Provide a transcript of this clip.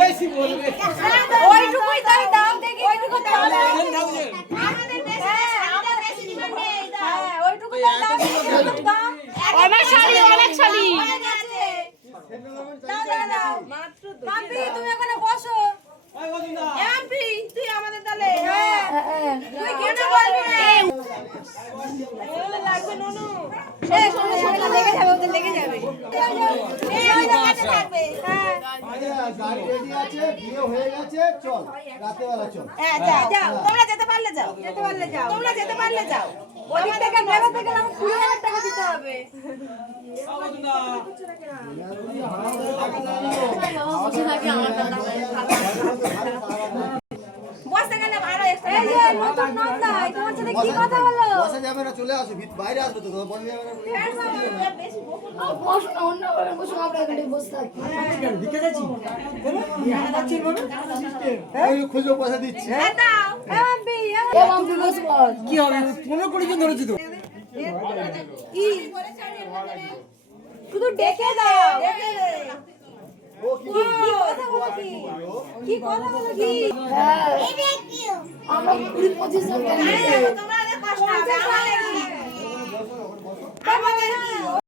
বেশি বলবে ওইটুকুই তাই দাও দেখি ওইটুকু দাও আমাদের বেশি আমরা বেশি নিবেন এই দাও হ্যাঁ ওইটুকু দাও দাও অনেক শাড়ি অনেক শাড়ি দাও দাও দাও মাত্র মাম্পি তুমি ওখানে বসো ওই বলুন না মাম্পি তুই আমাদের দলে হ্যাঁ তুই কেন বলবি না লাগবে ননু এই শোনো শোনো লেগে যাবে ওদের লেগে যাবে এই ওই কাছে থাকবে হ্যাঁ গাড়ি রেডি আছে, বিয়ে হয়ে গেছে, চল রাতে বেলা চল। হ্যাঁ যাও যাও তোমরা যেতে পারলে যাও তোমরা যেতে পারলে যাও ওদিক থেকে মেলা থেকে আমাকে 20,000 টাকা দিতে হবে বলুন না বসে কেন ভালো এই যে নতুন নন্দা তোমার সাথে কি কথা হলো বসা যাবে না, চলে আসো, বাইরে আসবে তো, বসা যাবে না। খুঁজো, পয়সা দিচ্ছি। দাও এমপি কি হবে 15-20 জন ধরেছি তো কি শুধু ডেকে দাও ও কি কি কথা বলো কি কথা বলো কি আমরা 20-25 জন তোমরা কষ্ট হবে আমাদের কি